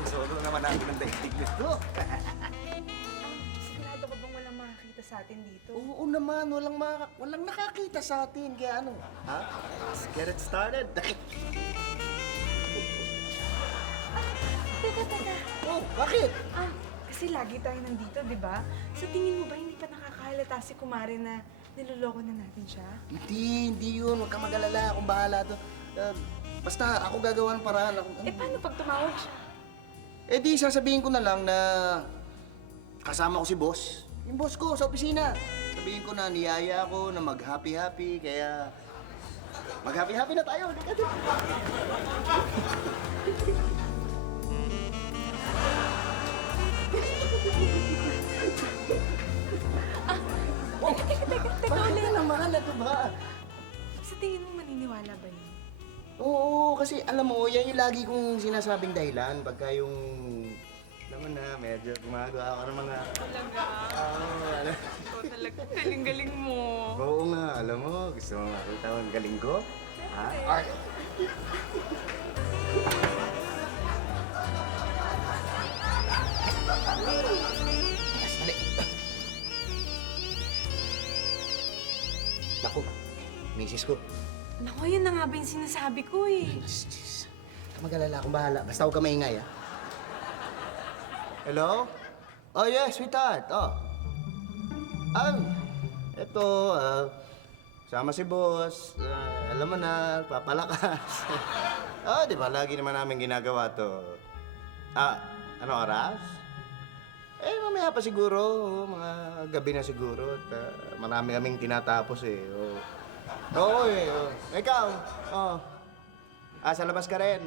Sinusolo naman natin ng daigdig nito. Sigurado ka bang walang makakita sa atin dito? Oo naman, walang nakakita sa atin. Kaya ano, ha? Let's get it started. Teka. Oh, bakit? Kasi lagi tayo nandito, di ba? Sa tingin mo ba hindi pa nakakahalata si Kumare na niloloko na natin siya? Hindi yun. Huwag kang mag-alala. Akong bahala to. Basta ako gagawa ng paraan. Paano pag tumawag siya? Di sasabihin ko na lang na kasama ko si boss. Yung boss ko sa opisina. Sabihin ko na niyaya ako na mag-happy-happy, kaya mag-happy-happy na tayo. Teka ulit. Bakit naman? Ano ba? Sa tingin mo maniniwala ba yun? Oo, kasi alam mo, yan yung lagi kong sinasabing dahilan pagka yung... Alam mo na, medyo gumagawa ako ng mga... Talaga? Alam. Ikaw talaga. Galing-galing mo. Oo nga, alam mo, gusto mo makita mo ang galing ko? Ha? Ay! Dali. Naku, misis ko. Naku, yun na nga ba yung sinasabi ko eh. Mag-alala akong bahala. Basta huwag ka maingay, ha? Hello? Oh, yes, sweetheart. Oh. Eto, sama si boss. Alam mo na, papalakas. Di ba? Lagi naman namin ginagawa to. Ano oras? Mamaya pa siguro. Mga gabi na siguro. At marami kaming tinatapos eh. Oo eh. Ikaw? Sa labas ka rin?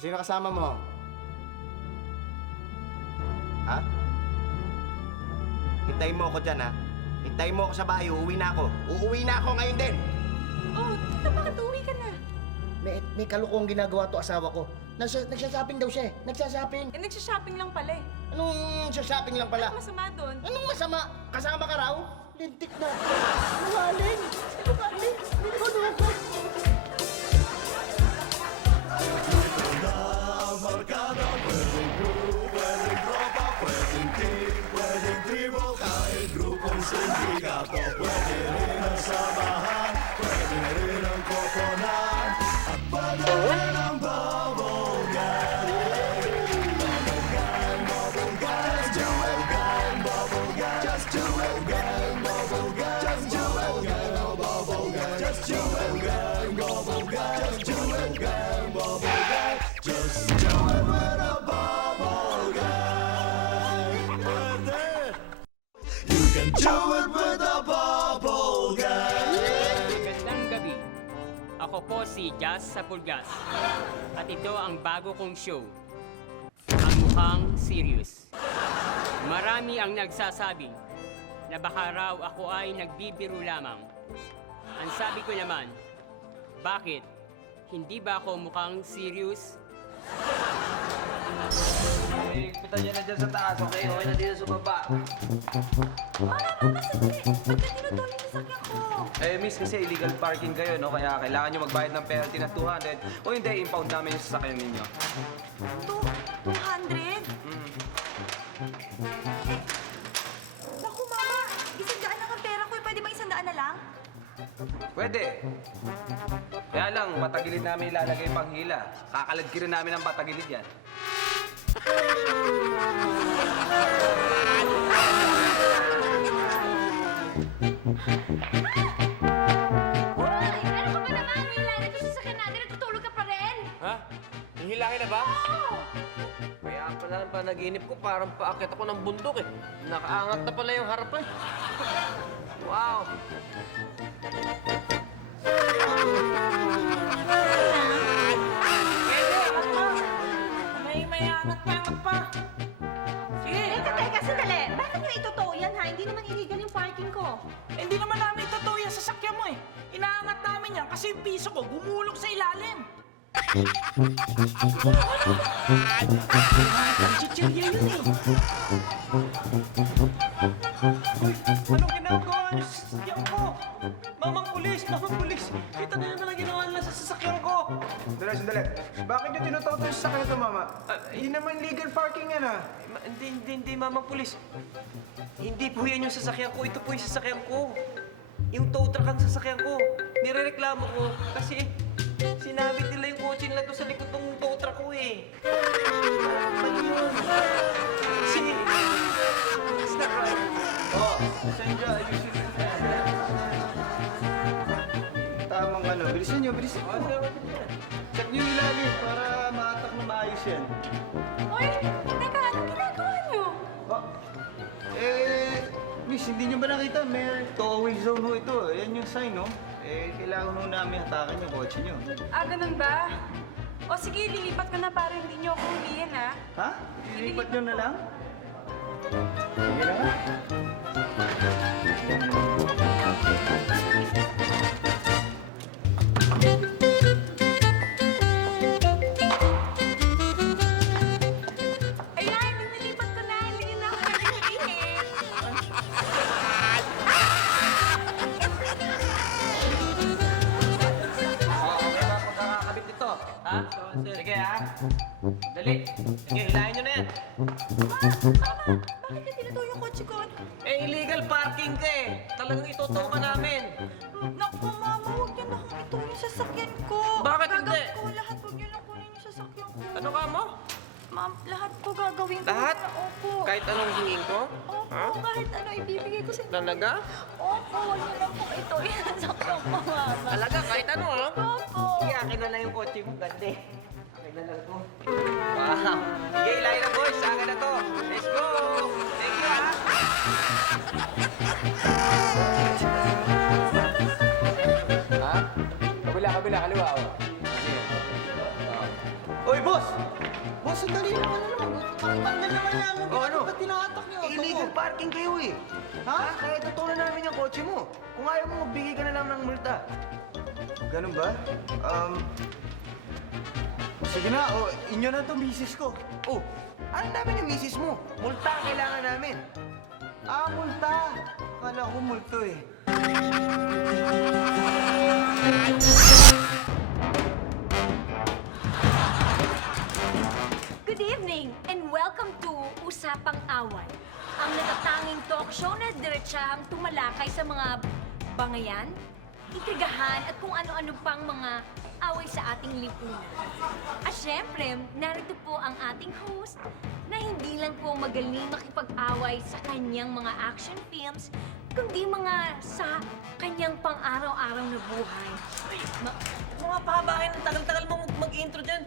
Sino kasama mo? Ha? Hintayin mo ako dyan, ha? Hintayin mo ako sa bahay. Uuwi na ako. Uuwi na ako ngayon din. Oh, tita, bakit uwi ka na? May kalukong ginagawa to asawa ko. Nagsashopping daw siya eh. Nagsashopping. Nagsha-shopping lang pala eh. Anong shopping lang pala? Anong masama doon? Anong masama? Kasama ka raw? Lintik na. Sinungaling. Sinungaling. Hindi ko nuko. Magandang gabi. Ako po si Jazz Sapulgas. At ito ang bago kong show. Ang mukhang serious. Marami ang nagsasabi na baka raw ako ay nagbibiro lamang. Ang sabi ko naman, bakit? Hindi ba ako mukhang serious? Punta niya na dyan sa taas, okay? Okay na dito sa baba. Mama, sandali! Ba't ka tinutulong yung sakyan ko? Miss, kasi illegal parking kayo, no? Kaya kailangan nyo magbayad ng penalty na 200. O hindi, impound namin yung sasakyan ninyo. 200? Naku, Mama! 100 lang ang pera ko. Pwede ba 100 na lang? Pwede. Kaya lang, patagilid namin ilalagay pang hila. Kakalagkirin namin ang patagilid yan. Hoy! Ano ka ba naman? May ilalagay ko sa sasakyan natin. Nagtutulog ka pa rin? Ha? Hihilangin na ba? Oo! Kaya pala ang panaginip ko, parang paakit ako ng bundok eh. Nakaangat na pala yung harapan. Wow! May angat pa. Sige! Teka, sandali. Bakit nyo itotoo yan, ha? Hindi naman illegal yung parking ko. Hindi naman namin totoo yan sa sakyan mo eh. Inaangat namin yan kasi yung piso ko gumulog sa ilalim. Chichirya yun eh. Anong ginagawa niyo sa sasakyan ko? Mamang pulis! Kita na lang ginawa nila sa sasakyan ko. Sandali. Bakit nyo tinututo sa sakyan ito, Mama? Hindi naman legal parking yan, ah. Hindi, mamang pulis. Hindi po yan yung sasakyan ko. Ito po yung sasakyan ko. Yung tow truck ang sasakyan ko. Nirereklamo ko kasi sinabit nila yung kotse nila doon sa likod ng tow truck ko eh. Mali yun. Kasi... Oh, Sandra, ayusin mo. Tamang ano, bilisan nyo. Check nyo yung ilalim para maatak na maayos yan. Uy, teka, anong ginagawa niyo? Miss, hindi nyo ba nakita? May tow-away zone ho ito. Yan yung sign, no? Kailangan ho namin hatakan yung kotse nyo. Ah, ganun ba? O sige, lilipat ko na para hindi niyo ako hulihin, ha? Ha? Ilipat nyo na lang? Sige na nga. Ayan, nilipat ko na. Hindi na ako naghihihin. Okay ba kung nakakabit nito? Ha? Sige ha? Dali. Sige, hilahin nyo na yan. Bakit niya tinutuyo yung kotse ko? Eh, illegal parking ka eh. Talagang itutuwa ka namin. Naku, Mama, huwag niyo na akong ituloy yung sasakyan ko. Bakit hindi? Gagawin ko lahat. Huwag niyo lang kunin yung sasakyan ko. Ano ka mo? Ma'am, lahat po gagawin ko. Lahat? Opo. Kahit anong hingin ko? Opo, kahit ano ibibigay ko sa inyo. Talaga? Opo, huwag niyo lang po ituloy yung sasakyan ko, Mama. Talaga? Kahit ano ha? Opo. Sige, akin na lang yung kotse mo. Ganda eh. Akin na lang to. Wow. Sige, ilahin na boys. Sa akin na to. Let's go! Thank you ha! Ha? Kabila, kaliwa, oh. Oy, boss! Boss, sandali naman naman. Pakitanggal naman yan. Oh, ano? Ba't tinahatak niyo? Illegal parking kayo eh. Ha? Kaya tutunan namin yung kotse mo. Kung ayaw mo, magbigay ka na lang ng multa. Ganun ba? Sige na, inyo na to, misis ko. Oh, ano namin yung misis mo? Multa ang kailangan namin. Multa! Akala ko multo eh. Good evening and welcome to Usapang Away. Ang natatanging talk show na diretsahang tumalakay sa mga bangayan, intrigahan at kung ano-ano pang mga away sa ating lipunan. At syempre, narito po ang ating host na hindi lang po magaling makipag-away sa kanyang mga action films, kundi mga sa kanyang pang-araw-araw na buhay. Mga pahabahin, ang tagal-tagal mong mag-intro dyan.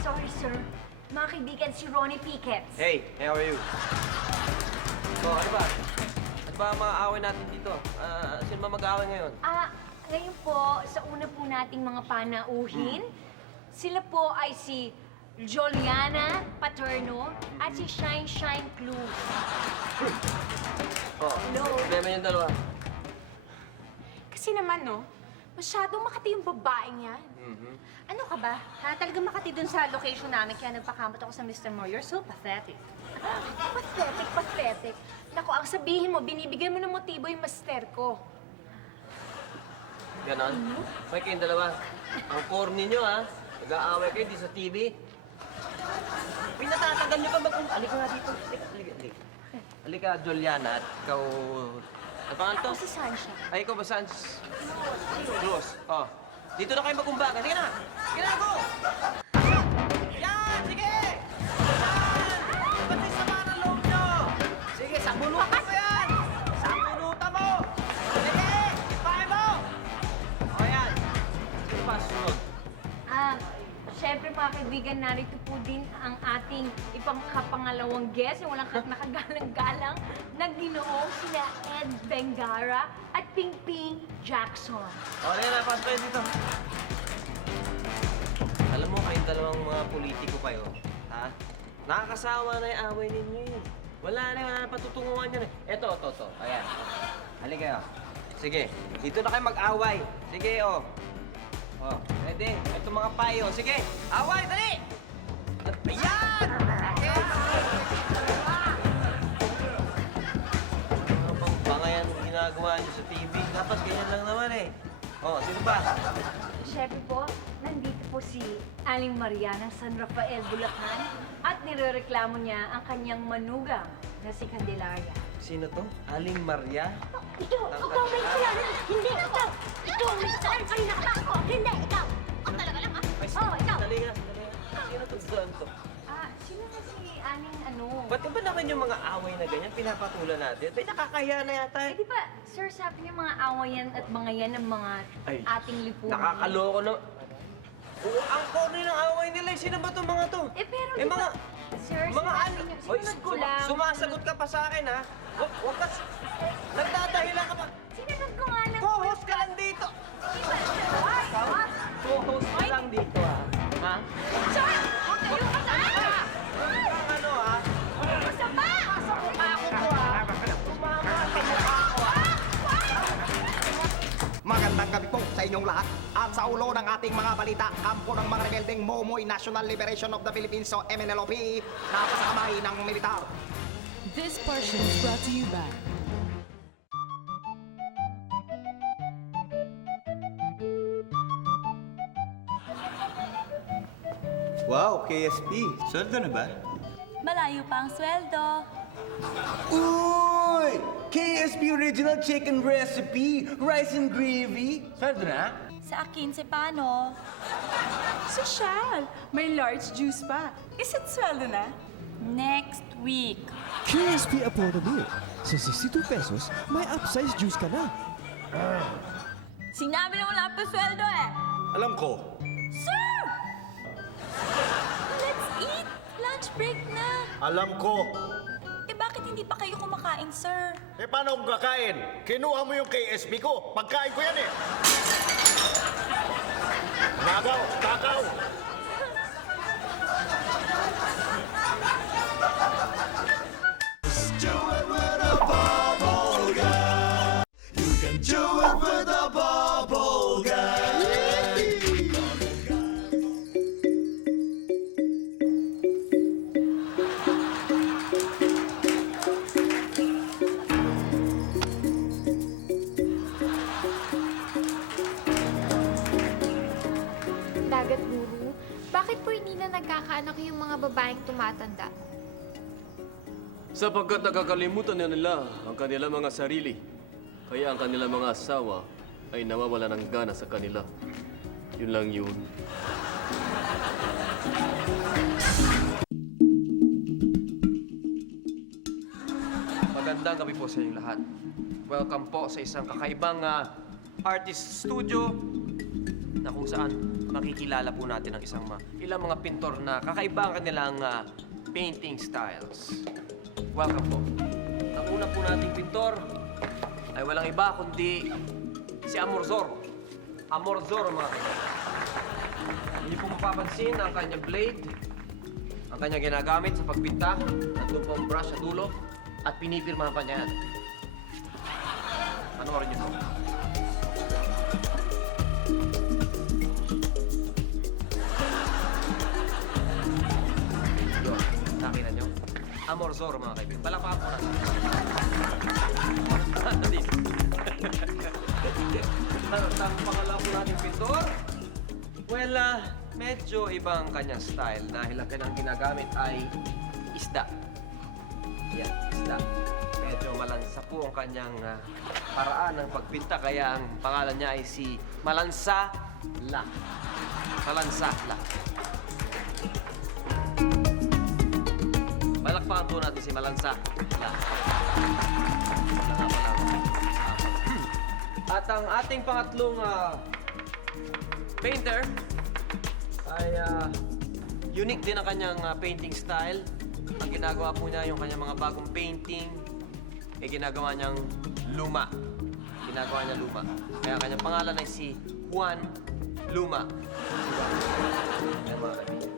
Sorry, sir. Mga kaibigan, si Ronnie Pickett. Hey, how are you? Oh, ano ba? Ano ba ang mga away natin dito? Sino ba mag-aaway ngayon? Ngayon po, sa una po nating mga panauhin, sila po ay si Joliana Paterno at si Shine Shine Cruz. Oh, Hello. problema yung dalawa. Kasi naman, no? Masyadong makati yung babaeng yan. Ano ka ba? Talagang makati dun sa location namin, kaya nagpakamot ako sa Mr. Mo. You're so pathetic. Pathetic. Naku, ang sabihin mo, binibigyan mo ng motibo yung master ko. Ganon? May kayong dalawa. Ang corny nyo, ha? Nag-aaway kayo di sa TV. Pinatatagal nyo pa Halika nga dito. Halika. Halika, Juliana, at ikaw... Ano pangalan to? Ako si Sunshine. Ay, ikaw ba, Sans? Cruz. Oh. Dito na kayo magkumbaga. Sige na! Sige na, go! Yan! Sige! Yan! Ba't may sama ng loob nyo? Sige, sabunutan mo yan! Sabunutan mo! Sige! Ipahin mo! O yan. Sino pa sunod? Siyempre mga kaibigan, narito po din ang ating ipangkapangalawang guest, yung walang nakagalang-galang na ginoong sila Ed Bengara at Ping Jackson. O, na, pasok kayo dito. Alam mo, kayong dalawang mga politiko kayo, ha? Nakakasawa na yung away ninyo eh. Wala na patutunguhan yan eh. Eto. Ayan. Halika kayo. Sige, dito na kayo mag-away. Sige, Oh, ready? Ito mga payo. Sige, away, dali! Ayan! Okay. Ano bang bangayan ginagawa niyo sa TV? Dapat ganyan lang naman eh. Oh, sino ba? Siyempre po, nandito po si Aling Maria ng San Rafael, Bulacan at nirereklamo niya ang kanyang manugang na si Candelaria. Sino to? Aling Maria? Ikaw may kasalanan! Hindi, ikaw! Ikaw may kasalanan! Kanina ka ako! Hindi, ikaw! Ang talaga lang, ah! Ay, Oo, ikaw! Dali nga, dali nga. Sino to? Saan to? Sino na si Aling ano? Ba't ba naman yung mga away na ganyan pinapatulan natin? May nakakahiya na yata Eh, di ba, sir, sabi niyo mga awayan at mga yan ng mga Ay, ating lipunan. Nakakaloko na. Oo, ang corny ng away nila. Sino ba itong mga to? Eh, pero Eh, di ba, mga... sir, Mga sinabi ano? niyo, Hoy, sinunod ko lang. sumasagot ka pa sa akin, ha? Huwag ka... Nagdadahilan ka pa. Sinunod ko nga lang. Co-host ka lang dito. Di ba, sir? Ay, ah. Co-host ka lang dito, ha? Ha? Sir, huwag kayong kasama! Ang ano, ha? Masama! Sa mukha ko to, ha? Tumama sa mukha ko, ha? Magandang gabi po sa inyong lahat. At sa ulo ng ating mga balita, kampo ng mga rebeldeng MOMOy National Liberation of the Philippines o MNLOP na sa kamay ng militar. This portion is brought to you by Wow, KSP. Sweldo na ba? Malayo pa ang sweldo. Uy! KSP Original Chicken Recipe, Rice and Gravy. Sweldo na? Sa akin, si paano? Sosyal! May large juice pa. Isa't sweldo na? Next week. KSP Affordable. Sa 62 pesos, may upsize juice ka na. Sinabi na wala pa sweldo eh. Alam ko. Sir! Let's eat! Lunch break na. Alam ko. Eh bakit hindi pa kayo kumakain, sir? Eh, paano kung kakain? Kinuha mo yung KSP ko. Pagkain ko yan eh. Nagaw, takaw. Dagat Guru, bakit po hindi na nagkakaanak yung mga babaeng tumatanda? Sapagkat nakakalimutan na nila ang kanilang mga sarili. Kaya ang kanilang mga asawa ay nawawala ng gana sa kanila. Yun lang yun. Magandang gabi po sa inyong lahat. Welcome po sa isang kakaibang artist studio na kung saan makikilala po natin ang ilang mga pintor na kakaiba ang kanilang painting styles. Welcome po. Ang una po nating pintor ay walang iba kundi si Amorzoro. Amorzoro, mga kaibigan. Hindi po mapapansin ang kanyang blade, ang kanyang ginagamit sa pagpinta, nandun po ang brush sa dulo, at pinipirmahan pa niya yan. Panoorin niyo po. Yun, nakita niyo? Amorzoro, mga kaibigan. Palakpakan po natin. Dali. Ang pangalan po natin pintor? Well, medyo ibang kanyang style dahil ang kanyang ginagamit ay isda. Yan, isda. Medyo malansa po ang kanyang paraan ng pagpinta kaya ang pangalan niya ay si Malansa La. Malansa La. Palakpakan po natin si Malansa La. At ang ating pangatlong painter ay unique din ang kanyang painting style. Ang ginagawa po niya yung kanyang mga bagong painting, eh ginagawa niyang luma. Ginagawa niya luma. Kaya ang kanyang pangalan ay si Juan Luma. Ayan, mga kaibigan.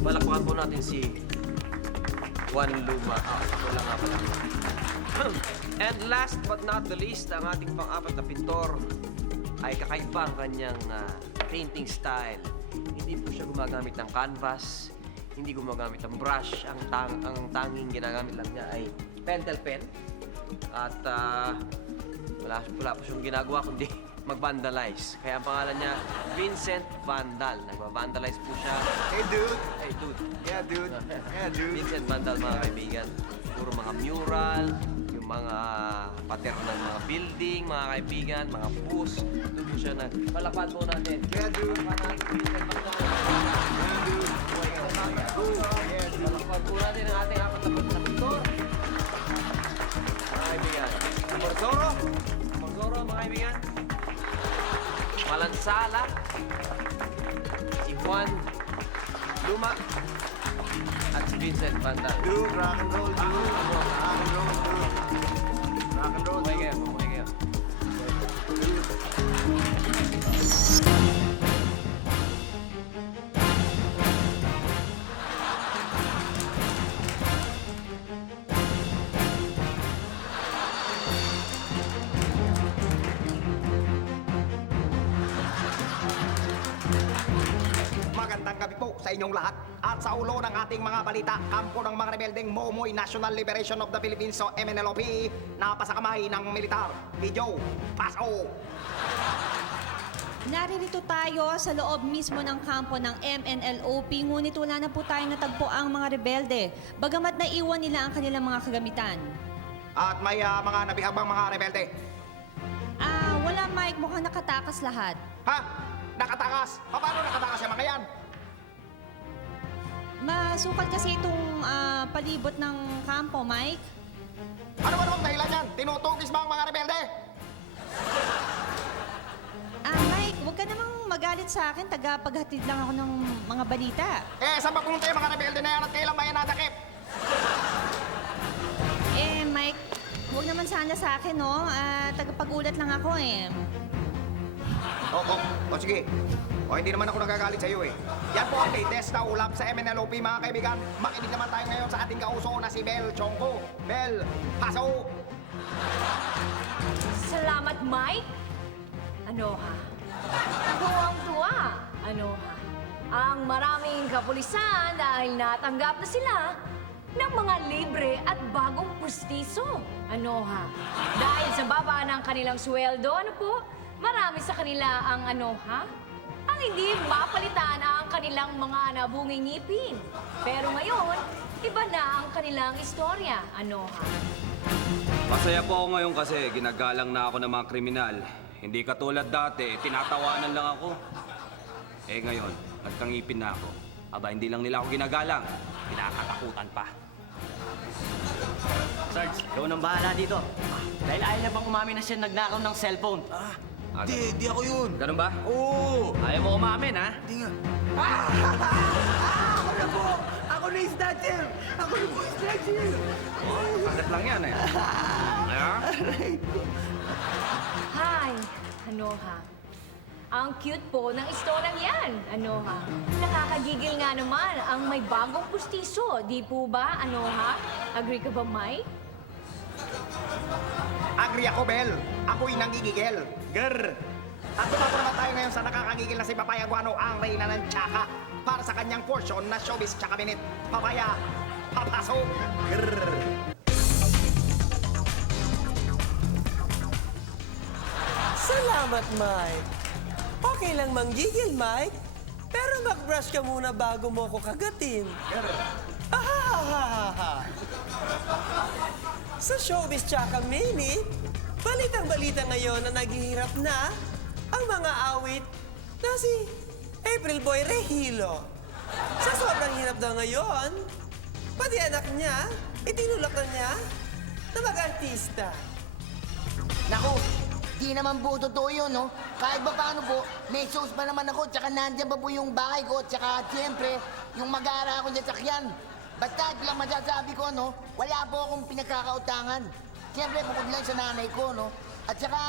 Palakpakan po natin si Juan Luma. Ito lang nga pala. And last but not the least, ang ating pang-apat na pintor ay kakaiba ang kanyang painting style. Hindi po siya gumagamit ng canvas, hindi gumagamit ng brush. Ang tanging ginagamit lang niya ay pentel pen. At wala po siyang ginagawa kundi mag-vandalize. Kaya ang pangalan niya, Vincent Vandal. Nagba-vandalize po siya. Hey, dude. Hey, dude. Yeah, dude. Yeah, dude. Vincent Vandal, mga kaibigan. Puro mga mural, yung mga pattern ng mga building, mga kaibigan, mga bus. Doon po siya palakpan po natin. Yeah, dude. Palakpan natin, Vincent Vandal. Palakpan po natin ang ating apat na pintor. Mga kaibigan. Morzoro, mga kaibigan. Malansala. Si Juan Luma. At si Vincent Vandal. Dude, rock and roll, dude. Rock and roll, dude. Rock and roll, Bumay dude. kayo. Magandang gabi po sa inyong lahat. At sa ulo ng ating mga balita, kampo ng mga rebeldeng Momoy National Liberation of the Philippines o MNLOP, napasakamay ng militar. Video, paso! Naririto tayo sa loob mismo ng kampo ng MNLOP, ngunit wala na po tayo natagpo ang mga rebelde, bagamat naiwan nila ang kanilang mga kagamitan. At may mga nabihabang mga rebelde. Wala Mike, mukhang nakatakas lahat. Ha? Nakatakas? Paano nakatakas yung mga yan? Masukal kasi itong palibot ng kampo, Mike. Ano ba namang dahilan yan? Tinutugis ba ang mga rebelde? Mike, huwag ka namang magalit sa akin. Tagapaghatid lang ako ng mga balita. Saan ba pumunta yung mga rebelde na yan at kailan ba yan nadakip? Mike, huwag naman sana sa akin, no? Tagapag-ulat lang ako, O sige. O hindi naman ako nagagalit sa iyo Yan po ang latest na ulam sa MNLOP mga kaibigan. Makinig naman tayo ngayon sa ating kauso na si Bel Chongko. Bel, paso! Salamat, Mike. Ano ha? Tuwang-tuwa. Ano ha? Ang maraming kapulisan dahil natanggap na sila ng mga libre at bagong pustiso. Ano ha? Dahil sa baba ng kanilang sweldo, ano po? Marami sa kanila ang ano ha? Ang hindi mapalitan ang kanilang mga nabunging ngipin. Pero ngayon, iba na ang kanilang istorya. Ano ha? Masaya po ako ngayon kasi ginagalang na ako ng mga kriminal. Hindi katulad dati, tinatawanan lang ako. Ngayon, nagkangipin na ako. Aba, hindi lang nila ako ginagalang, kinakatakutan pa. Sarge, ikaw nang bahala dito. Dahil ayaw niya bang umamin na siya nagnakaw ng cellphone. Di ako yun. Ganun ba? Oo! Ayaw mo umamin, ha? Hindi nga. Ako na po! Ako na yung snatcher! Ako na po yung snatcher! Kagat lang yan Hi! Ano ha? Ang cute po ng istoryang yan. Ano ha? Nakakagigil nga naman ang may bagong pustiso. Di po ba? Ano ha? Agree ka ba, Mike? Agree ako, Bel. Ako'y nanggigigil. Grr. At tumapo naman tayo ngayon sa nakakagigil na si Papaya Guano, ang reyna ng tsaka. Para sa kanyang portion na showbiz tsaka minute. Papaya, papasok. Grr. Salamat, Mike. Okay lang manggigil, Mike. Pero mag-brush ka muna bago mo ako kagatin. Sa showbiz tsaka minute, balitang-balita ngayon na naghihirap na ang mga awit na si April Boy Regilo. Sa sobrang hirap daw ngayon, pati anak niya, itinulak na niya na mag-artista. Naku, di naman po totoo yun, no? Kahit ba paano po, may shows pa naman ako, tsaka nandiyan pa po yung bahay ko, tsaka siyempre, yung mag-aara ako sa sakyan. Basta ito lang masasabi ko, no? Wala po akong pinagkakautangan. Siyempre, bukod lang sa nanay ko, no? At saka,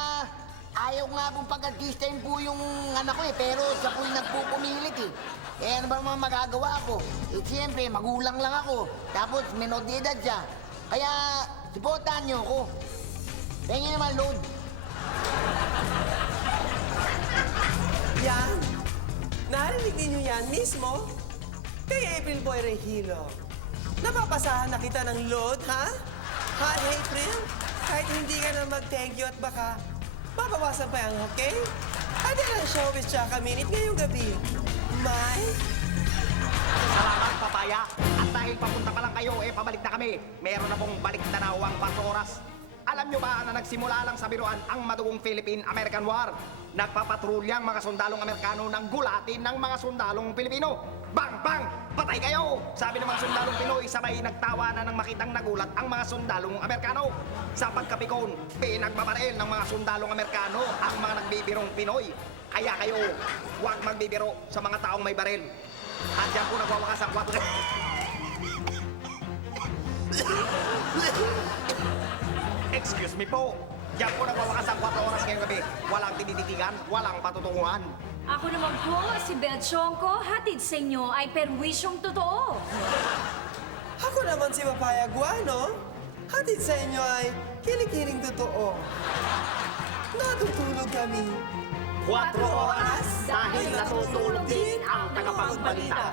ayaw nga pong pag-artistahin po yung anak ko, pero siya po yung nagpupumilit, ano ba naman magagawa ko? Siyempre, magulang lang ako. Tapos, menor de edad siya. Kaya, supportahan niyo ako. Pengen naman load. Yan! Narinig ninyo yan mismo? Kay April Boy Regilo. Napapasahan na kita ng load, ha? Ha, April? Kahit hindi ka na mag-thank you at baka mabawasan pa yan, okay? At yan ang showbiz tsaka minute ngayong gabi. May... Salamat, papaya. At dahil papunta pa lang kayo, pabalik na kami. Meron na pong balik na nawang 4 oras. Alam nyo ba na nagsimula lang sa biruan ang madugong Philippine-American War? Nagpapatrulyang mga sundalong Amerikano ng gulatin ng mga sundalong Pilipino. Bang! Bang! Patay kayo! Sabi ng mga sundalong Pinoy, sabay nagtawanan ng makitang nagulat ang mga sundalong Amerikano. Sa pagkapikon, pinagbabaril ng mga sundalong Amerikano ang mga nagbibirong Pinoy. Kaya kayo, huwag magbibiro sa mga taong may baril. At diyan po nagwawakas ang 4... Excuse me po. Diyan po nagwawakas ang 4 oras ngayong gabi. Walang tinititigan, walang patutunguhan. Ako naman po, si Beth Chongko, hatid sa inyo ay perwisyong totoo. Ako naman si Papaya Guano. Hatid sa inyo ay kilikiling totoo. Natutulog kami. 4 oras dahil natutulog din ang tagapagbalita.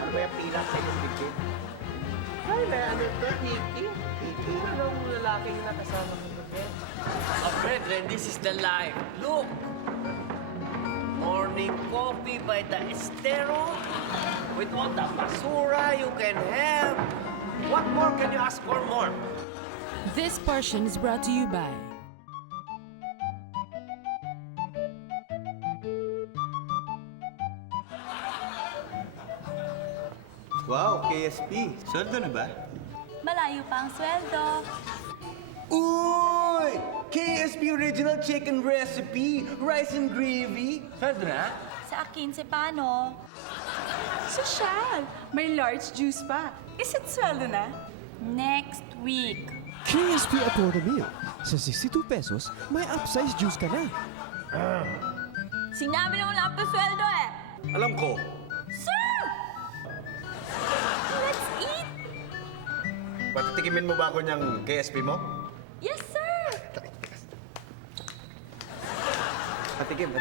Ano ba yung pilat sa iyong bigit? Ay, may ano ito, Kiki? Kiki? Anong lalaking nakasama mo doon? Brethren, this is the life. Look! Morning coffee by the Estero with all the basura you can have. What more can you ask for more? This portion is brought to you by Wow, KSP. Sweldo na ba? Malayo pa ang sweldo. Uy! KSP Original Chicken Recipe, rice and gravy. Sweldo na? Sa akin, si paano? Sosyal! May large juice pa. Is it sweldo na? Next week. KSP Affordable Meal. Sa 62 pesos, may upsize juice ka na. Sinabi na wala pa sweldo eh. Alam ko. Sir! Let's eat! Patitikimin mo ba ako niyang KSP mo? Yes, sir! Patikim.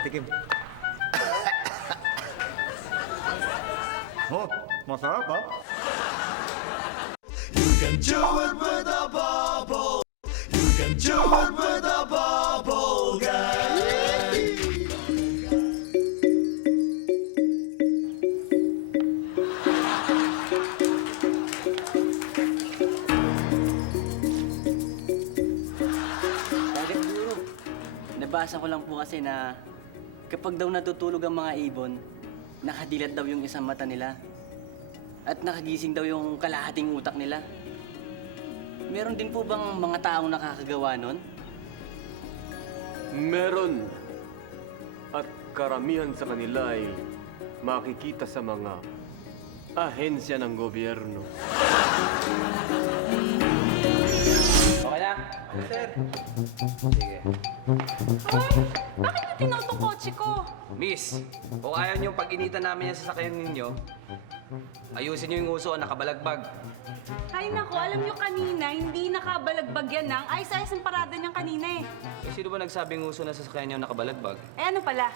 Oh, masarap ha? You can do it with a bubble. You can do it with a bubble guy. Direct Guru, nabasa ko lang po kasi na kapag daw natutulog ang mga ibon, nakadilat daw yung isang mata nila. At nakagising daw yung kalahating utak nila. Meron din po bang mga taong nakakagawa nun? Meron. At karamihan sa kanila ay makikita sa mga ahensya ng gobyerno. Okay lang. Sir. Sige. Bakit mo tinaw tong kotse ko? Miss, kung ayaw niyong pag-initan namin yung sasakyan ninyo, ayusin niyo yung uso na nakabalagbag. Ay nako, alam nyo kanina, hindi nakabalagbag yan ng ayos-ayos ang parada niyang kanina eh. Eh, sino ba nagsabing uso na sasakyan niyo nakabalagbag? Eh ano pala?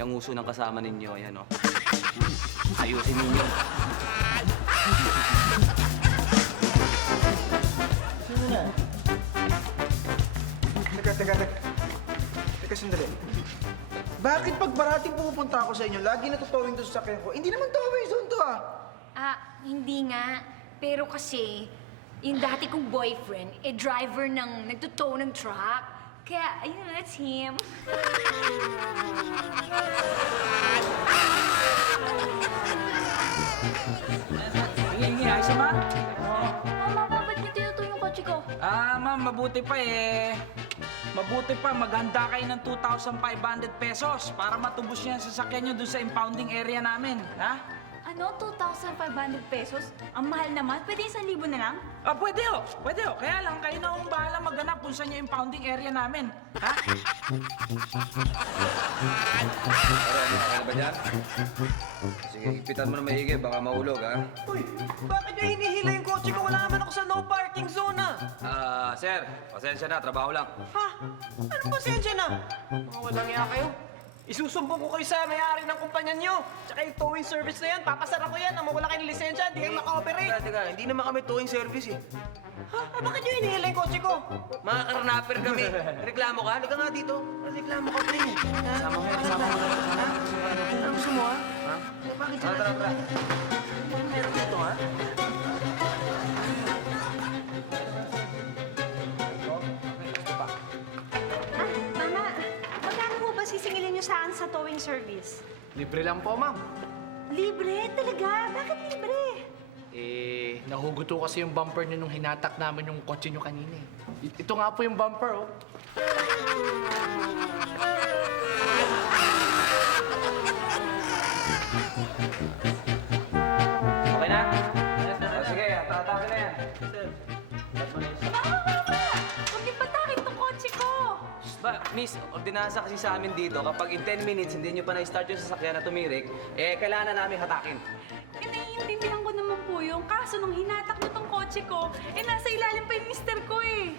Yung uso ng kasama ninyo, ayan o. Ayusin ninyo. Sino na? Teka, sandali. Bakit pag parating pupunta ako sa inyo, lagi natutowing doon sa sakyan ko? Hindi naman towing zone to ah. Hindi nga. Pero kasi, yung dati kong boyfriend, driver ng nagtutow ng truck. Kaya, ayun, that's him. Hingi, ayos naman? Mama, ba't niyo tinutuloy yung kotse ko? Ma'am, mabuti pa eh. Mabuti pa, maghanda kayo ng 2,500 pesos para matubos niya ang sasakyan niyo doon sa impounding area namin, ha? Ano? 2,500 pesos? Ang mahal naman. Pwede 1,000 na lang? Ah, pwede ho. Pwede ho. Kaya lang, kayo na ang bahala maghanap kung saan yung impounding area namin. Ha? Okay ba dyan? Sige, ipitan mo na maigi, baka mahulog, ha? Uy, bakit nyo hinihila yung kotse ko? Wala naman ako sa no parking zone, Sir, pasensya na, trabaho lang. Ha? Ano pasensya na? Mga walang iya kayo. Isusumbong ko kayo sa may-ari ng kumpanya nyo. Tsaka yung towing service na yan, papasara ko yan. Nang mawala kayo ng lisensya, hindi kayo maka-operate. Teka, hindi naman kami towing service eh. Ha? Bakit nyo hinihila yung kotse ko? Mga karnaper kami. Reklamo ka? Halika nga dito. Reklamo ka, pre. Kasama mo na. Ano gusto mo, ha? Ha? Bakit sila? Tara. Ano meron dito, ha? Mama, magkano ho ba sisingilin niyo saan sa towing service? Libre lang po, ma'am. Libre? Talaga? Bakit libre? Nahuguto kasi yung bumper niyo nung hinatak namin yung kotse niyo kanina eh. Ito nga po yung bumper, oh. Okay na? Sige, tatake na yan. Huwag niyo patakin tong kotse ko! Miss, ordinansa kasi sa amin dito, kapag in 10 minutes hindi nyo pa na-start yung sasakyan na tumirik, kailangan na namin hatakin. Naiintindihan ko naman po yung kaso nung hinatak mo tong kotse ko, nasa ilalim pa yung mister ko eh.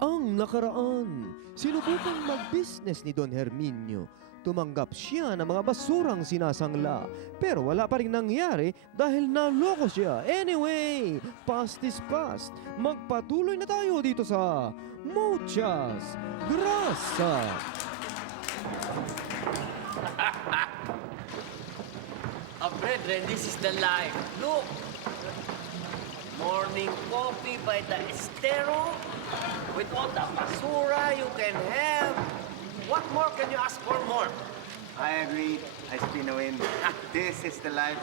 Ang nakaraan, sinubukang mag-business ni Don Herminio. Tumanggap siya ng mga basurang sinasangla. Pero wala pa rin nangyari dahil naloko siya. Anyway, past is past. Magpatuloy na tayo dito sa Muchas Grasa. Brethren, this is the life. Look! Morning coffee by the Estero with all the basura you can have. What more can you ask for more? I agree. I spin a win. This is the life.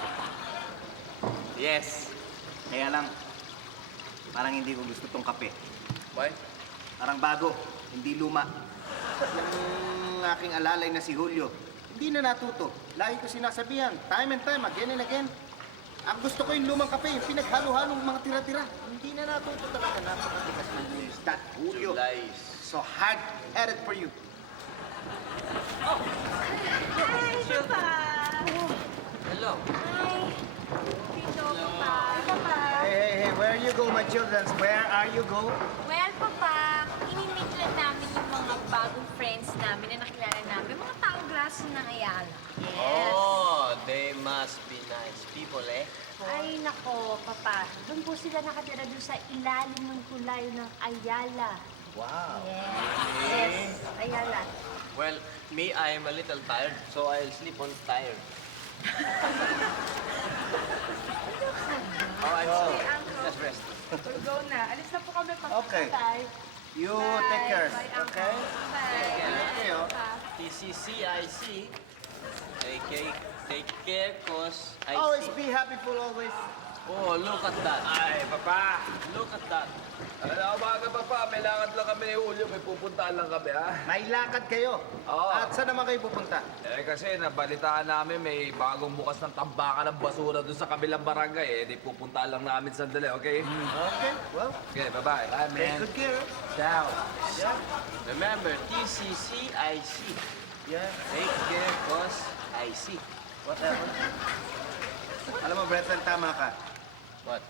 Yes. Kaya lang, parang hindi ko gusto tong kape. Why? Parang bago, hindi luma. Yung aking alalay na si Julio, hindi na natuto. Lagi ko sinasabihan, time and time, again and again. Ang gusto ko yung lumang kape, yung pinaghalo-halong mga tira-tira. Hindi na natuto talaga. Napakatikas ng news. That Julio. So hard-headed for you. Hi, Papa! Hello. Hi! Tito, Papa. Papa. Hey, where you go, my children? Where are you go? Well, Papa, inimit lang namin yung mga bagong friends namin na nakilala namin, mga taong graso ng Ayala. Yes. Oh, they must be nice people, eh? Ay, nako, Papa. Doon po sila nakatira doon sa ilalim ng kulay ng Ayala. Wow. Yes, Ayala. Well, me, I am a little tired, so I'll sleep on tired. Oh, I'm sorry. Just rest. We'll go na. Alis na po kami Okay. Tay. You Bye. take care, Bye, Uncle. okay? Bye. Okay, oh. TCCIC. Take care, cause I Always see. be happy, full always. Oh, look at that. Ay, papa! Look at that. Ano, umaga papa, may lakad lang kami ni Julio, may pupuntaan lang kami, ha? May lakad kayo. Oo. At saan naman kayo pupunta? Kasi nabalitaan namin may bagong bukas ng tambakan ng basura doon sa kabilang barangay, di pupuntaan lang namin sandali, okay? Okay, well, Okay, bye-bye. Bye, take good care. Ciao. Remember, TCCIC. Yeah. Take care, cause I see. Whatever. Alam mo, Brethren, tama ka. What?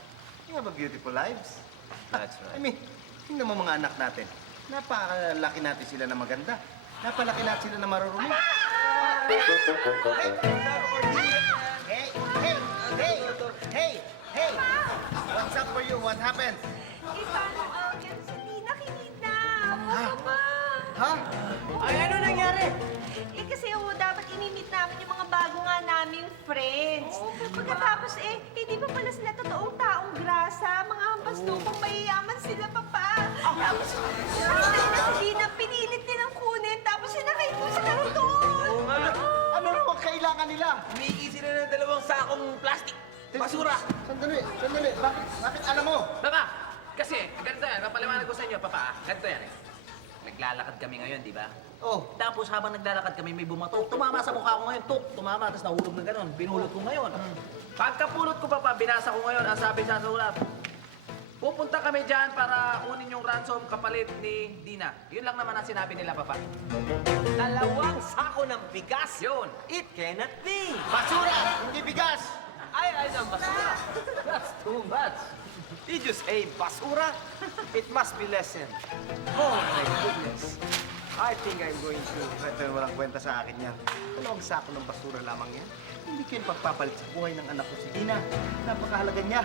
You have a beautiful lives. That's I right. mean, tingnan mo mga anak natin. Napakalaki natin sila na maganda. Napalaki natin sila na marurumi. Hey! Hey! What's up for you? What happened? Paano, si Tina kinidnap? Ano ba? Ha? Ay, ano nangyari? Kasi dapat inimit namin yung mga bago nga naming friends. Pagkatapos hindi pa pala sila totoong taong grasa. Mga hampas lupang mayayaman sila, Papa. Tapos, nakita na si Tina, pinilit nilang kunin. Tapos, sinakay ko sa karton. Ano naman kailangan nila? Humiigi sila ng 2 sakong plastic. Basura. Sandali. Bakit alam mo? Baka, kasi ganito yan. Papaliwanag ko sa inyo, Papa. Ganito yan eh. Naglalakad kami ngayon, di ba? Oh. Tapos habang naglalakad kami, may bumatok. Tumama sa mukha ko ngayon. Tumama, tapos nahulog na gano'n. Binulot ko ngayon. Pagkapulot ko, Papa, binasa ko ngayon. Ang sabi sa sulat, pupunta kami dyan para kunin yung ransom kapalit ni Dina. Yun lang naman ang sinabi nila, Papa. 2 sako ng bigas. Yun. It cannot be. Basura! Hindi bigas! Ay, ng basura. That's too much. Did you say basura? It must be lessened. Oh my goodness. I think I'm going to... Ito walang kwenta sa akin yan. 2 sako ng basura lamang yan. Hindi ko yung pagpapalit sa buhay ng anak ko si Dina. Napakahalaga niya.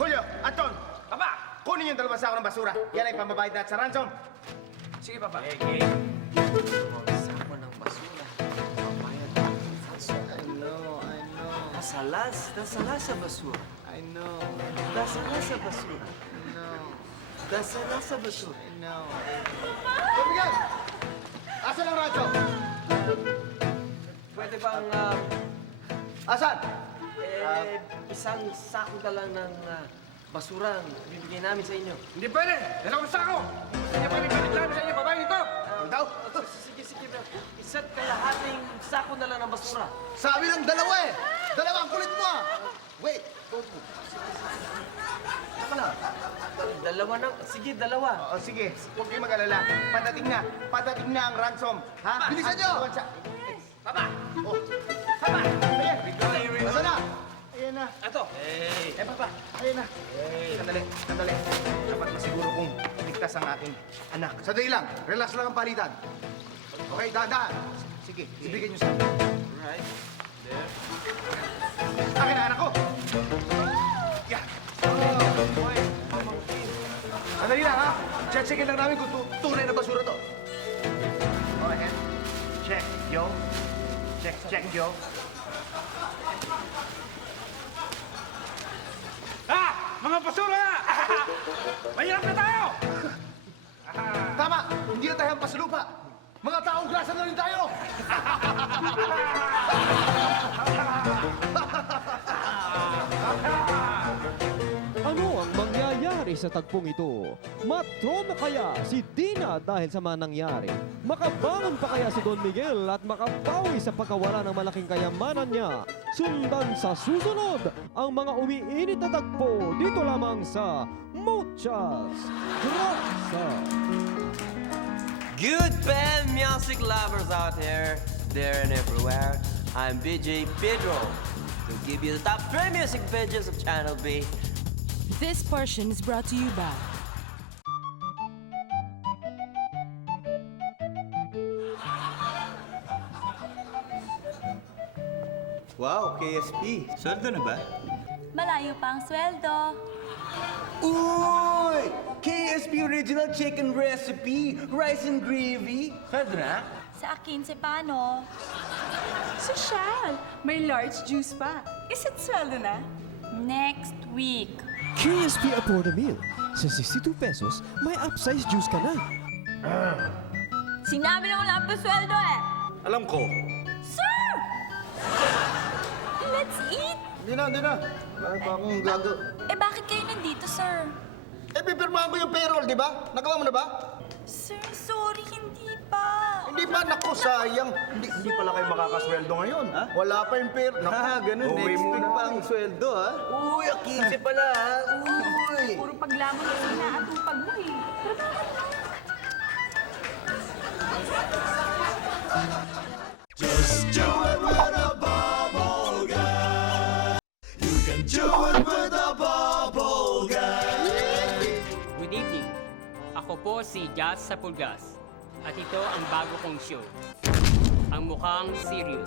Julio, Anton! Papa! Kunin yung 2 sako ng basura. Yan ay pambabayad natin sa ransom. Sige, Papa. Sako ng basura. Pamayad ng ransom. I know. Dasalas sa basura. I know. Dasalas sa basura. No. Dasalas sa basura. I know. Miguel! Asan ang radyo? Pwede bang, Asan? isang sako ka lang ng basura ang bibigyan namin sa inyo. Hindi pwede! 2 sako! Hindi pwede balik namin sa inyo, babae nito! Daw? Sige. Isa't kalahating sako na lang ng basura. Sabi ng 2 eh! 2 ang kulit mo ah! Wait! Ako na. 2 na. Sige, 2. Oo, sige. Huwag kayong mag-alala. Patating na ang ransom. Ha? Bilisan nyo! Papa! Oh. Papa! Ayan! Basta na! Ayan na. Ito! Papa! Ayan na. Sandali. Dapat masiguro kung ligtas ang aking anak. Sandali lang. Relax lang ang palitan. Okay, dahan. Sige, ibigay nyo sa akin. Right. There. Akin na anak ko! Yan! Sandali lang ha. Check-checkin lang namin kung tunay na basura to. Go ahead. Check, yo. Check, yo. Mga basura! Mahirap na tayo! Tama! Hindi na tayo ang pasalupa. Mga taong grasa na rin tayo! Ano ang mangyayari sa tagpong ito? Matrona kaya si Dina dahil sa mga nangyari? Makabangon pa kaya si Don Miguel at makapawi sa pagkawala ng malaking kayamanan niya? Sundan sa susunod ang mga umiinit na tagpo dito lamang sa Muchas Gracias! Good band music lovers out there and everywhere. I'm BJ Pedro to give you the top 3 music videos of Channel B. This portion is brought to you by Wow, KSP. Sweldo na ba? Malayo pa ang sweldo. Uy! KSP Original Chicken Recipe, Rice and Gravy. Sweldo na? Sa akin, si paano? Sosyal! May large juice pa. Is it sweldo na? Next week. KSP Afford a Meal. Sa 62 pesos, may upsize juice ka na. Sinabi na wala pa sweldo eh! Alam ko. Sir! Let's eat! Hindi na. Bakit pa akong gago? Eh bakit kayo nandito, sir? Pipirmahan ko yung payroll, di ba? Nagawa mo na ba? Sir, sorry, hindi pa. Hindi pa, naku, sayang. Hindi pala kayo makakasweldo ngayon. Ha? Wala pa yung payroll. Ganun. Next week pa ang sweldo, ha? Uy, 15 pala, ha? Uy! Puro paglamon kasi inaatupag mo eh. Just do it with a bubble guy. You can do it with a bubble guy. Good evening. Ako po si Jazz Sapulgas. At ito ang bago kong show. Ang mukhang serious.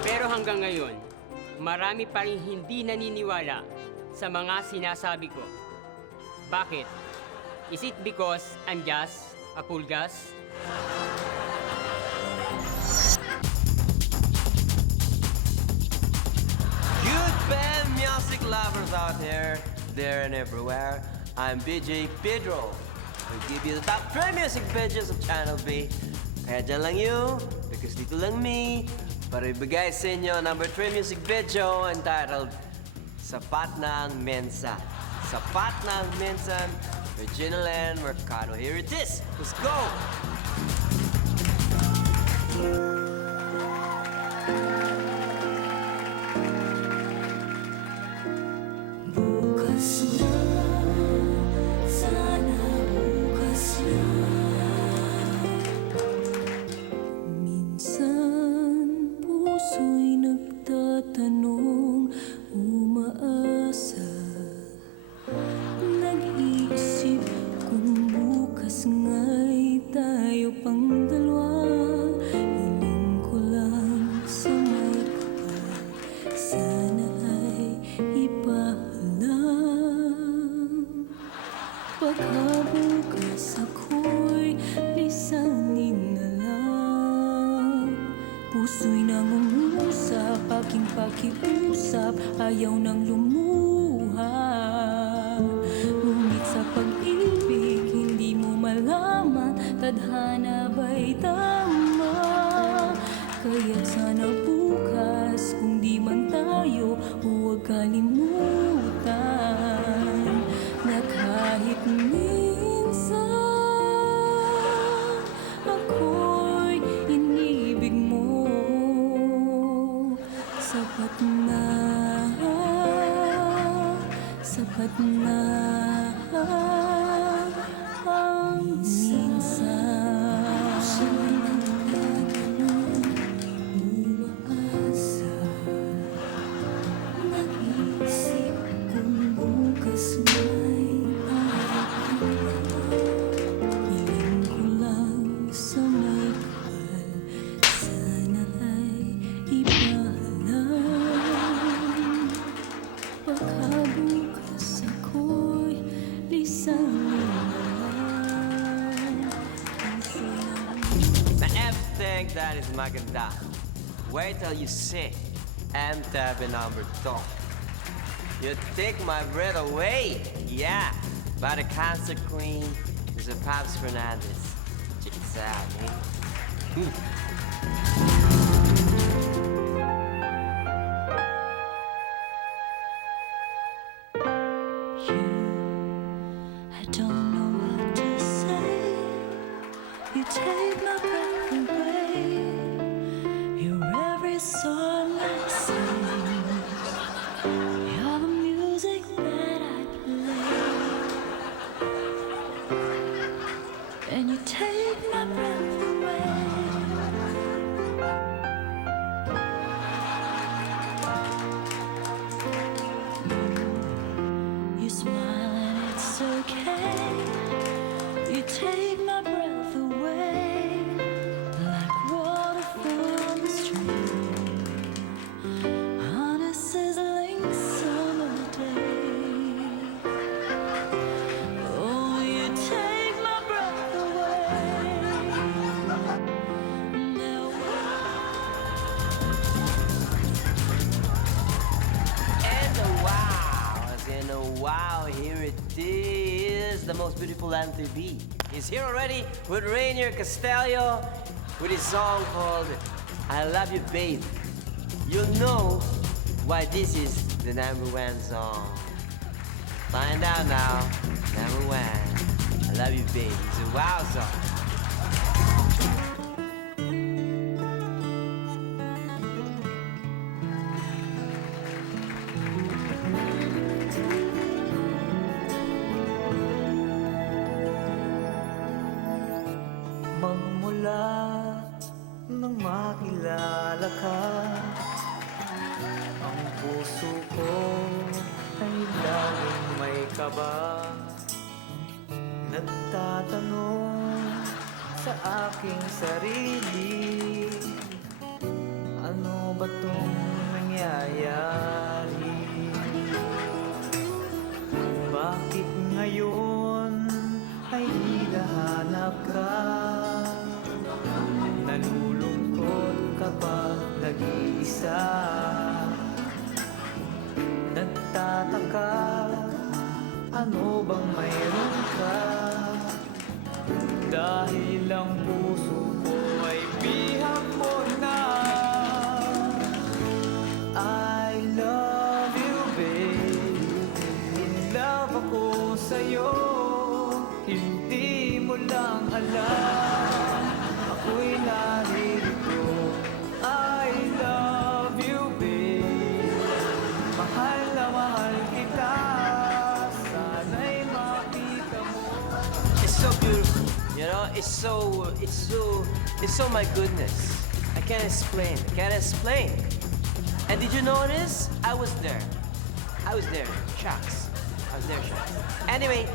Pero hanggang ngayon, marami pa rin hindi naniniwala sa mga sinasabi ko. Bakit? Is it because I'm Jazz Apulgas? Good band music lovers out there and everywhere. I'm BJ Pedro. We'll give you the top 3 music videos of Channel B. Kaya dyan lang you, because dito lang me, para ibigay sa inyo number 3 music video entitled Sapat na ang Mensa. Sapat na ang minsan, Regina Len Mercado. Here it is. Let's go! Bukas na, sana bukas na. Minsan puso'y nagtatanong, umaasa. Nag-iisip kung bukas nga'y tayo pang dalawa. Hiling ko lang sa may kapal, sana ay ipaalam. Pagkabukas ako'y lisanin na lang. Puso'y nangungusap, aking pakiusap, ayaw nang lumuha. Ngunit sa pag-ibig, hindi mo malaman, tadhana ba'y tama? Kaya't sana bukas, kung di man tayo, huwag kalimutan na kahit minsan ako'y inibig mo. Sapat na ang minsan. Umaasa, nag-iisip kung bukas nga'y hiling ko lang sa may kapal, sana ay ipaalam. Pagkabukas ako'y lisanin na lang. Na everything that is maganda. Wait till you see M-Tab number 2. You take my breath away. Yeah, by the concert queen, Mr. Pops Fernandez. Check this out, man. I don't know what to say. You take my breath away. You're every song I sing. You're the music that I play. And you take my breath away. You smile and it's okay. You take my breath away like water from a stream on a sizzling summer day. Oh, you take my breath away. Now And wow, here it is, the most beautiful MTV. He's here already with Rainier Castillo with his song called I Love You Babe. You'll know why this is the #1 song. Find out now, #1. I Love You Babe. It's a wow song. Magmula nang makilala ka, ang puso ko ay laging may kaba. Nagtatanong sa aking sarili, ano ba tong nangyayari? Bakit ngayon ay hinahanap ka? Nalulungkot kapag nag-iisa. Nagtataka, ano bang mayroon ka? Dahil ang puso ko ay bihag mo na. I love Hindi mo lang alam, ako'y narito. I love you, babe. Mahal na mahal kita. Sana'y makita mo. It's so beautiful. You know, it's so my goodness. I can't explain. And did you notice? I was there. Shucks. Anyway,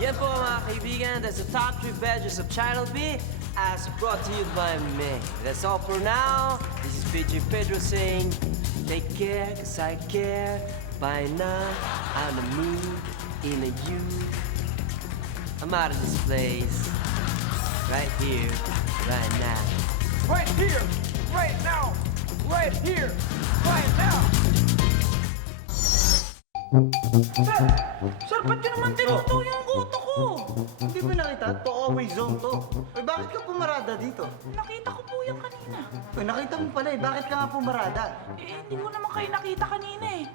yan po mga kaibigan. That's the top 3 badges of Channel B as brought to you by me. That's all for now. This is PG Pedro saying, take care, 'cause I care. Bye now. I'm a me in a you. I'm out of this place. Right here, right now. Right here, right now. Right here, right now. Sir, ba't yun naman tinutuyo yung auto ko? Hindi mo nakita? Two-way zone to. Uy, bakit ka pumarada dito? Nakita ko po yan kanina. Uy, nakita mo pala eh. Bakit ka nga pumarada? Eh, hindi ko naman kayo nakita kanina eh.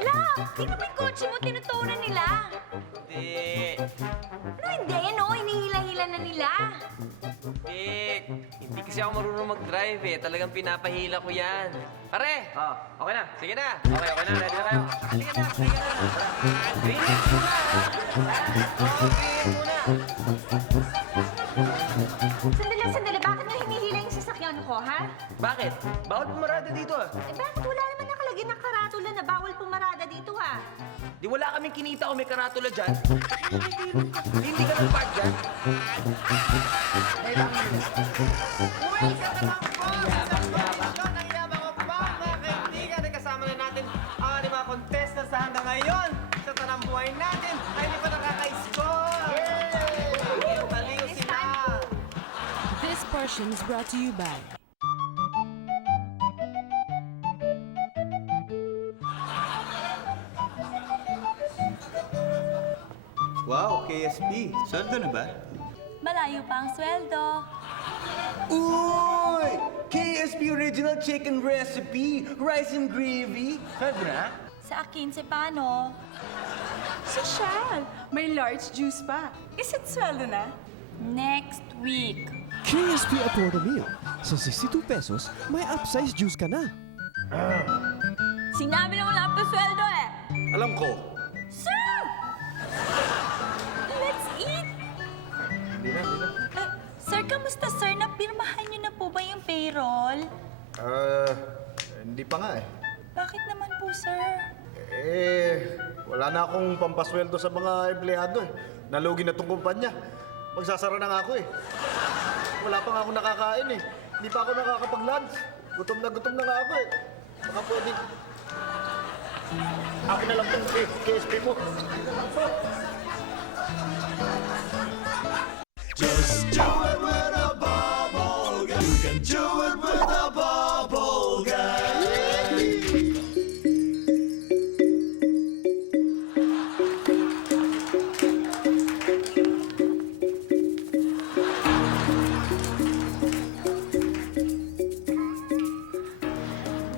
Love, tingnan mo yung kotse mo, tinutunan nila. Hindi. Ano hindi, ano? Hinihila-hila na nila. Hindi kasi ako marunong mag-drive eh. Talagang pinapahila ko yan. Pare! Okay na. Sige na. Okay na. Ready na kayo. Sige na. Relax muna. Sandali. Bakit nyo hinihila yung sasakyan ko, ha? Bakit? Bawal pumarada dito ah. Eh, bakit wala naman nakalagay na karatula na bawal pumarada dito, ha? Di wala kaming kinita kung may karatula dyan. Hindi ka nag-park dyan. Kasama na natin ang ating mga contestants sa hanggang ngayon. Sa tanang buhay natin ay hindi pa nakaka-score. Taliw sila. This portion is brought to you by Wow, KSP. Sweldo na ba? Malayo pa ang sweldo. Uy! KSP Original Chicken Recipe, Rice and Gravy. Sweldo na? Sa akin, si paano? Sosyal! May large juice pa. Is it sweldo na? Next week. KSP Apollo Meal. Sa 62 pesos, may upsize juice ka na. Sinabi na wala pa sweldo eh. Alam ko. Sir! Let's eat! Sir, kamusta sir? Napirmahan niyo na po ba yung payroll? Hindi pa nga eh. Bakit naman po, sir? Wala na akong pampasweldo sa mga empleyado eh. Nalugi na tong kumpanya. Magsasara na nga ako eh. Wala pa nga ako nakakain eh. Hindi pa ako nakakapag-lunch. Gutom na nga ako eh. Baka pwede. Akin na lang tong KSP mo. Just do it with a bubble gum. You can do it with a bubble gum.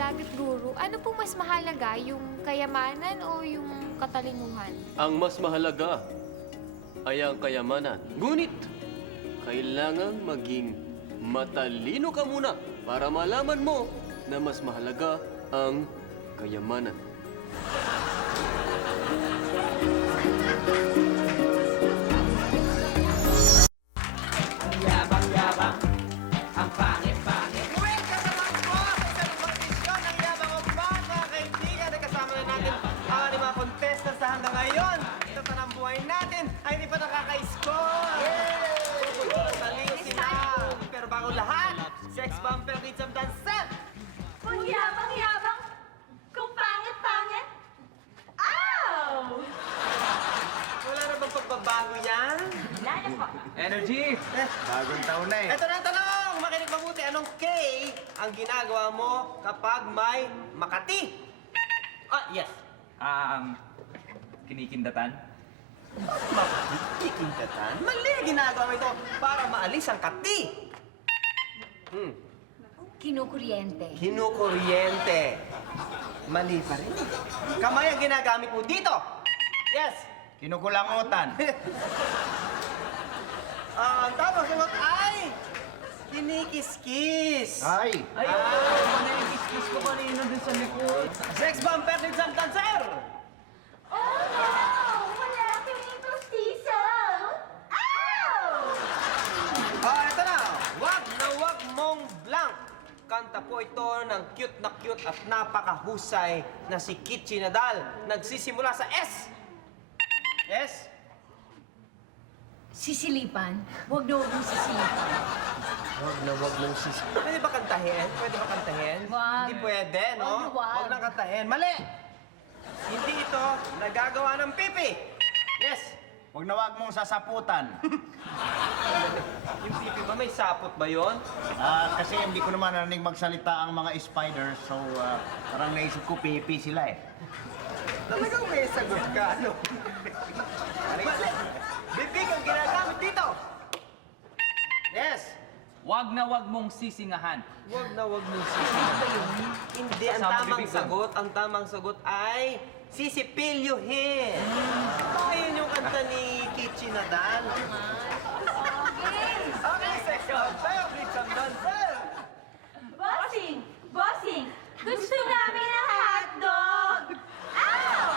Nugget Guru, ano pong mas mahalaga, yung kayamanan o yung katalinuhan? Ang mas mahalaga ay ang kayamanan. Ngunit, kailangan maging matalino ka muna para malaman mo na mas mahalaga ang kayamanan. Yabang-yabang, ang pangit-pangit. Welcome naman po sa isang kondisyon ng Yabang o Bang, mga kaibigan. Kasama na natin ang ating mga contestants sa hanggang ngayon. Sa tanang buhay natin ay hindi pa nakaka-score. Taliw sila. Pero bago lahat, sex bumper needs some dance. Kung yabang-yabang, kung pangit-pangit. Ow! Wala na bang pagbabago yan? Wala na po. Energy! Bagong taon na eh. Ito na ang tanong! Makinig mabuti. Anong K ang ginagawa mo kapag may Makati? Yes. Kinikindatan? Makikintatan? Mali! Ginagawa mo ito para maalis ang kati. Kinukuryente. Kinukuryente. Mali pa rin. Kamay ang ginagamit mo dito. Yes. Kinukulangutan. Ang tamang sagot ay... Kinikis-kis. Ay! Kiss ko kanina dun sa likod. Sex bumper ni Sam Dancer! Oh, no! Wala kaming postiso! Ow! Ito na. Wag mong blank. Kanta po ito ng cute at napakahusay na si Kichi Nadal. Nagsisimula sa S. S? Sisilipan? Huwag na huwag mong sisilipan. Wag mong sisilipan. Pwede ba kantahin? Wag. Hindi pwede, no? Wag na kantahin. Mali! Hindi ito nagagawa ng pipi. Yes. Huwag na wag mong sasaputan. Yung pipi ba, may sapot ba yon? Kasi hindi ko naman narinig magsalita ang mga spiders, so parang naisip ko pipi sila eh. Talagang may sagot ka, ano? Mali! Bibig ang ginagamit dito! Yes! Wag na wag mong sisingahan. Wag na wag mong sisingahan. Hindi, ang tamang sagot ay sisipilyuhin. Ayun yung kanta ni Kichi Nadal. Okay, section. Tayo, Blitzam Dancer! Bossing! Gusto namin ng hotdog! Ow!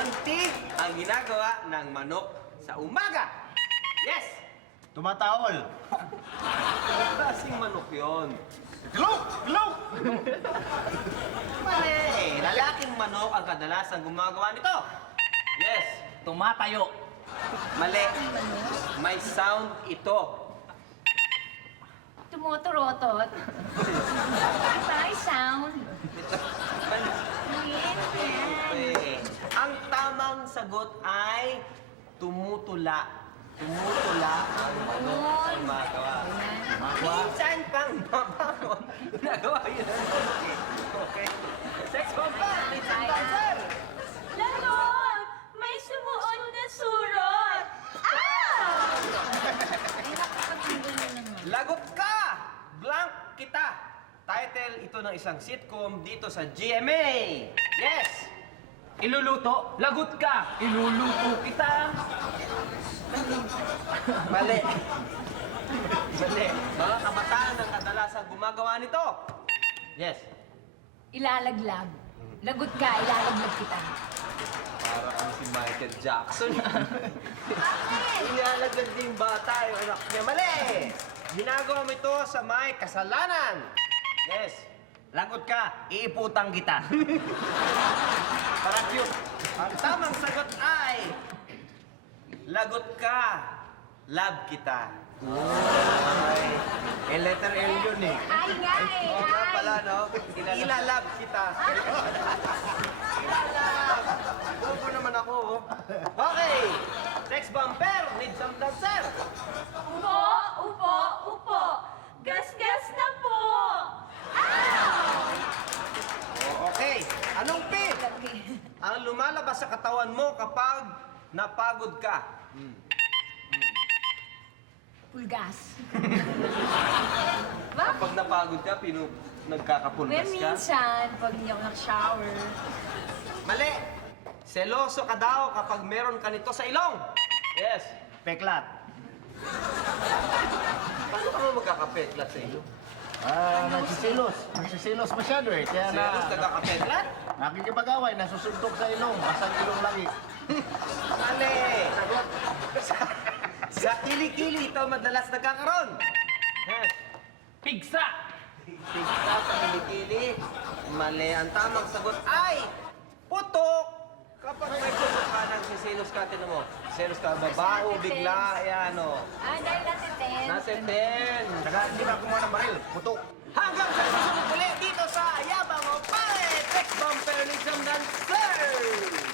Antig ang ginagawa ng manok sa umaga. Yes! Tumatahol. Klaseng manok yon. Glok! Glok! Mali! Lalaking manok ang kadalasan gumagawa nito. Yes! Tumatayo. Mali! May sound ito. Tumuturotot. May sound. Ang tamang sagot ay tumutula. Tumutula ang manok sa gumagawa. Minsan pang mabangon. Nagawa yun ang manok. Okay. Sex bomb pa! Minsan dancer! Lagot! May sumuot na surot! Ow! Lagot ka! Blank kita! Title ito ng isang sitcom dito sa GMA. Yes! Iluluto. Lagot ka. Iluluto kita. Mali. Mali. Mga kabataan ang kadalasan gumagawa nito. Yes. Ilalaglag. Lagot ka, ilalaglag kita. Para kang si Michael Jackson. Ilalaglag din bata yung anak niya. Mali! Ginagawa mo ito sa may kasalanan. Yes. Lagot ka, iiputang kita. Para cute. Ang tamang sagot ay... Lagot ka, love kita. Letter L yun eh. Ay nga eh! Oo nga pala, no? Ilalab kita. Ilalab! Bobo naman ako, oh. Okay! Sex bumper, need some dancer. Upo! Gas-gas na po! Ow! Okay, anong pin? Ang lumalabas sa katawan mo kapag napagod ka. Pulgas. Kapag napagod ka, nagkakapulgas ka? Minsan, pag hindi ako nag-shower. Mali! Seloso ka daw kapag meron ka nito sa ilong. Yes. Peklat. Paano ka mo magkakapeklat sa ilong? Nagsisilos. Nagsisilos masyado eh. Kaya Selos, nagkakapeklat? nakikipag-away, nasusuntok sa ilong. Basang ilong lagi. Mali! Sagot. Sa kilikili ito madalas nagkakaroon. Yes. Pigsa. Pigsa sa kilikili. Mali. Ang tamang sagot ay putok. Kapag may putok ka, nagsisilos ka, tinan mo. Silos ka, babaho, bigla, yan o. Dahil nasa 10. Nasa 10. Saka hindi na kumuha ng baril. Putok. Hanggang sa susunod ulit dito sa Yabang o Pare! Sex Bumper ni Sam Dancer!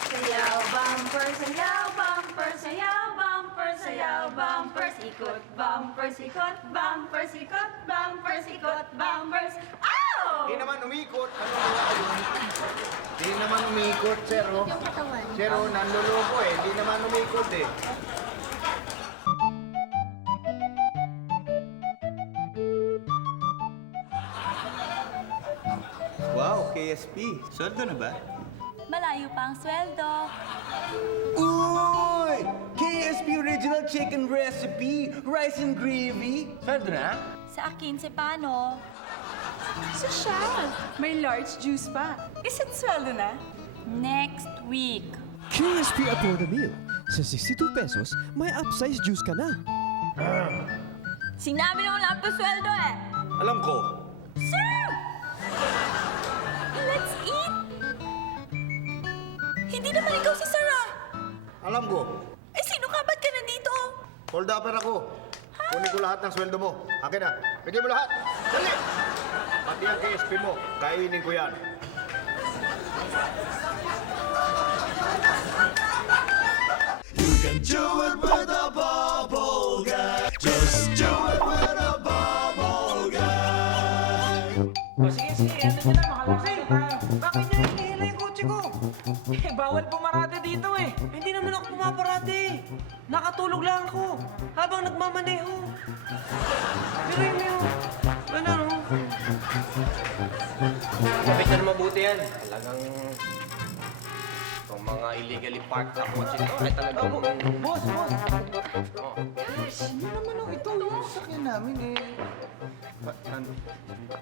Sayaw bumper, sayaw bumper, sayaw bumper, sayaw bumper, sikot bumper, sikot bumper, sikot bumper, sikot bumpers. Ow! Hindi naman umikot. Ano ba yun? Hindi naman umikot, sir. Oh. Sir, oh, nanluloko eh. Hindi naman umikot eh. Wow, KSP. Sweldo na ba? Malayo pa ang sweldo. Uy! KSP Original Chicken Recipe, rice and gravy. Sweldo na? Sa akin, si paano? Sosyal! May large juice pa. Is it sweldo na? Next week. KSP Aboard the Meal. Sa 62 pesos, may upsize juice ka na. Sinabi na wala pa sweldo eh. Alam ko. Sir! Let's eat! Hindi naman ikaw si Sarah. Alam ko. Eh, sino ka? Ba't ka nandito? Hold upper ako. Kunin ko lahat ng sweldo mo. Akin na. Bigyan mo lahat. Dali! Pati ang KSP mo. Kainin ko yan. You can do it with a bubble guy. Just do it with a bubble guy. O sige, ano nyo na, makalaksin tayo. Bakit nyo hinihila yung kotse ko? Eh, bawal pumarate dito eh. Hindi naman ako pumaparate. Nakatulog lang ako habang nagmamaneho. Pero yun. Ano? Kapit na mabuti yan. Talagang... Itong mga illegally parked na kotse ko ay talagang... Boss! Hindi naman ang ito yung sakyan namin eh.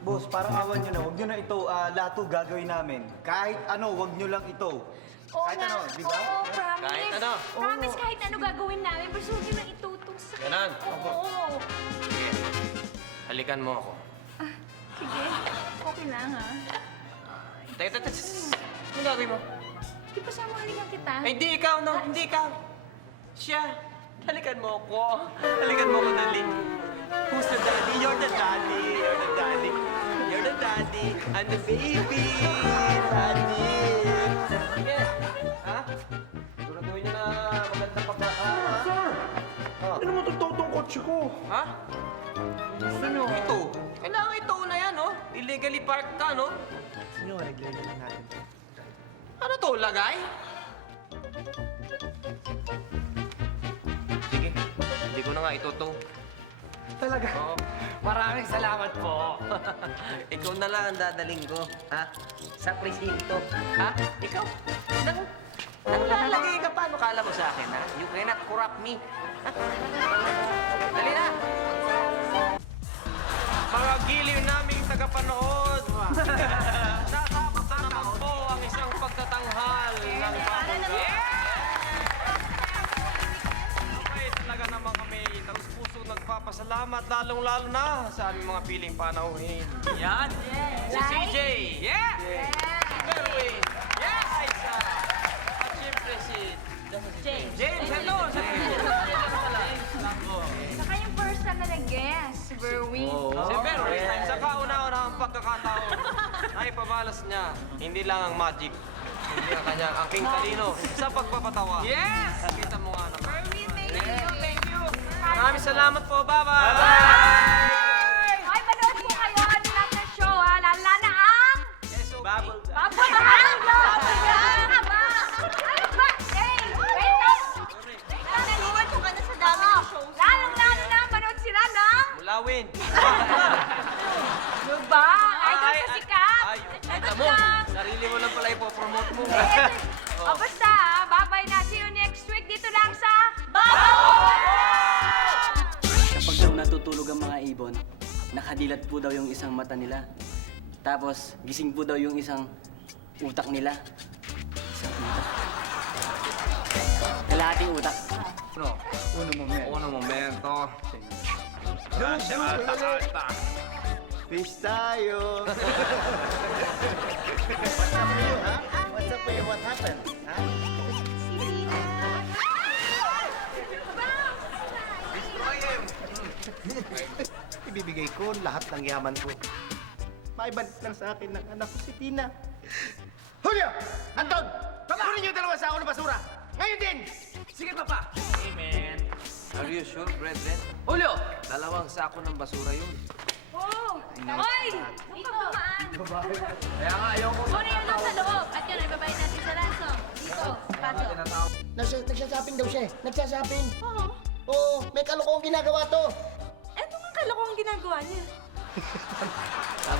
Boss, parang awan nyo na. Huwag nyo na ito lato gagawin namin. Kahit ano, huwag nyo lang ito. Kahit ano, di ba? Oo, promise. Kahit ano. Promise kahit ano gagawin namin. Pero huwag niyo nang itutong sa... Ganon. Oo. Sige. Halikan mo ako. Sige. Okay lang, ha? Teka. Ano gagawin mo? Di ba siya mahalikan kita? Ay, hindi ikaw, no? Hindi ikaw. Siya. Halikan mo ako. Halikan mo ako, dali. Who's the daddy? You're the daddy. You're the daddy. You're the daddy. I'm the baby. Daddy. Sige. Ha? Siguraduhin niyo na maganda pagkakama. Sir! Ano naman itong kotse ko? Ha? Ano? Ito. Kailangan ito na yan, no? Illegally parked ka, no? Sino nga naglagay lang natin? Ano to, lagay? Sige, hindi ko na nga ituto. Talaga? Oo. Maraming salamat po. Ikaw na lang ang dadaling ko, ha? Sa presinto. Ha? Ikaw? Nanglalagay ka pa. Ano kala mo sa akin, ha? You cannot corrupt me. Dali na! Mga giliw naming tagapanood. Natapos na naman po ang isang pagtatanghal ng Bubble. Okay, talaga naman kami taus-puso nagpapasalamat, lalong-lalo na sa aming mga piling panauhin. Yan! Si CJ! Yeah! Si Berwin! Yes! Aisa! At siyempre si... James! James! Hello! Saka yung first time na nag-guest, si Berwin. Si Berwin, sa kauna-una ang pagkakataon na ipamalas niya, hindi lang ang magic, hindi ang kanyang aking talino sa pagpapatawa. Yes! Kita mo nga naman. Berwin, thank you. Maraming salamat po. Bye-bye! Ay, manood po kayo. Ano lang na show, ha? Lala na ang... Bubble. Bubble Gang! Bubble Gang! Ano ba? Hey! Wait lang! Naliwan ko ka na sa dami ng shows. Lalong-lalo na manood sila ng... Mulawin. Ano ba? Idol sa sikat! Ay, kita mo. Sarili mo lang pala ipopromote mo. O basta, ha? Bye-bye na. See you next week dito lang sa... Bubble! Kapag daw natutulog ang mga ibon, nakadilat po daw yung isang mata nila. Tapos, gising po daw yung isang utak nila. Isang utak. Kalahating utak. No. Uno momento. Alta. Fish tayo. What's up with you, ha? What's up with you? What happened? Ha? Destroy him! Ibibigay ko lahat ng yaman ko. Maibalik lang sa akin ng anak ko si Tina. Julio! Anton! Kunin niyo yung dalawa sa ako ng basura! Ngayon din! Sige, Papa. Amen. Are you sure, brethren? Julio! Dalawang sako ng basura yun. Oh! Hoy! Dito! Dumaan! Kaya nga, ayoko. Kunin yung lock sa loob. At yun, ibabayin natin sa laso. Dito, paso. Nagsashopping daw siya eh. Nagsashopping. Oo. Oo, may kalokohang ginagawa to. Ano nga kalokohang ginagawa niya?